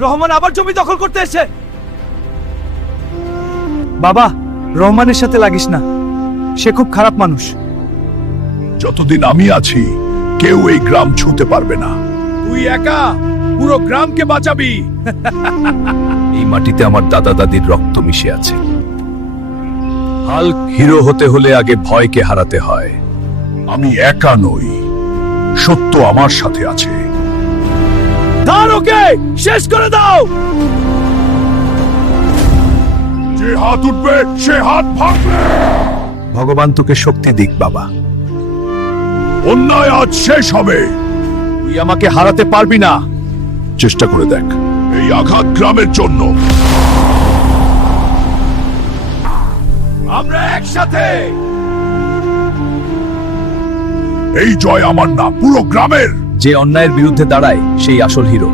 রহমান আবার জমি দখল করতে এসেছে। বাবা, রহমানের সাথে লাগিস না, সে খুব খারাপ মানুষ। যতদিন আমি আছি কেউ এই গ্রাম ছুঁতে পারবে না। তুই একা পুরো গ্রামকে বাঁচাবি। এই মাটিতে আমার দাদা দাদির রক্ত মিশে আছে। হাল্ক হিরো হতে হলে আগে ভয়কে হারাতে হয়। আমি একা নই, সত্য আমার সাথে আছে। ধর ওকে, শেষ করে দাও। যে হাত উঠবে সে হাত ভাঙবে। ভগবান তোকে শক্তি দিক বাবা। অন্যায় আজ শেষ হবে। তুই আমাকে হারাতে পারবি না। চেষ্টা করে দেখ। এই আঘাত গ্রামের জন্য। আমরা একসাথে। এই জয় আমার না, পুরো গ্রামের। যে অন্যায়ের বিরুদ্ধে দাঁড়ায় সেই আসল হিরো।